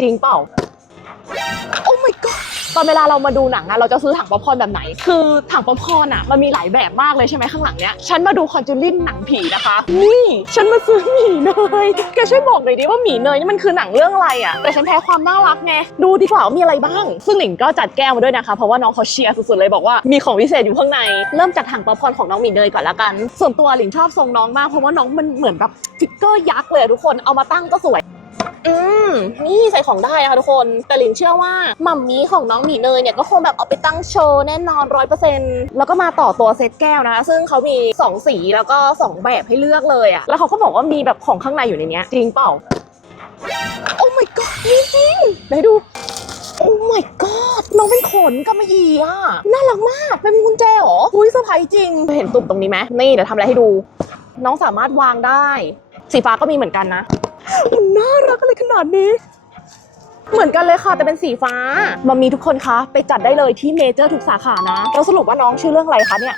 จริงเปล่า โอ้ my god ตอนเวลาเรามาดูหนังอะเราจะซื้อถังป๊อปคอร์นแบบไหน คือถังป๊อปคอร์นอะมันมีหลายแบบมากเลยใช่ไหมข้างหลังเนี้ย ฉันมาดูคอนจูรินหนังผีนะคะ นี่ ฉันมาซื้อหมีเนย แกช่วยบอกหน่อยดิว่าหมีเนยนี่มันคือหนังเรื่องอะไรอะแต่ฉันแพ้ความน่ารักไง ดูดีกว่าว่ามีอะไรบ้าง ซึ่งหลิงก็จัดแก้วมาด้วยนะคะ เพราะว่าน้องเขาเชียร์สุดๆเลยบอกว่ามีของพิเศษอยู่ข้างใน เริ่มจากถังป๊อปคอร์นของน้องหมีเนยก่อนละกัน ส่วนตัวหลิงชอบทรงน้องมากเพราะว่าน้องมันเหมือนแบบฟิกเกอร์ยักษ์เลยอะทุกคน เอามาตั้งก็สวย อืมนี่ใส่ของได้นะคะทุกคนแต่หลินเชื่อว่าหมัมมี่ของน้องหมีเนยเนี่ยก็คงแบบเอาไปตั้งโชว์แน่นอนร้อยเปอร์เซ็นต์แล้วก็มาต่อตัวเซตแก้วนะคะ ซึ่งเขามี 2 สีแล้วก็ 2 แบบให้เลือกเลยอะแล้วเขาก็บอกว่ามีแบบของข้างในอยู่ในเนี้ยจริงเปล่าโอ้ my god จริงๆไหนดูโอ้ my god น้องเป็นขนกำมะหยี่อะ น่ารักมาก เป็นกุญแจเหรออุ้ยเซอร์ไพรส์จริง เห็นตุ่มตรงนี้ไหมนี่เดี๋ยวทำอะไรให้ดู น้องสามารถวางได้ สีฟ้าก็มีเหมือนกันนะ มันน่ารักอะไรขนาดนี้ เหมือนกันเลยค่ะ แต่เป็นสีฟ้ามามีทุกคนคะ ไปจัดได้เลยที่เมเจอร์ทุกสาขานะ เราสรุปว่าน้องชื่อเรื่องอะไรคะเนี่ย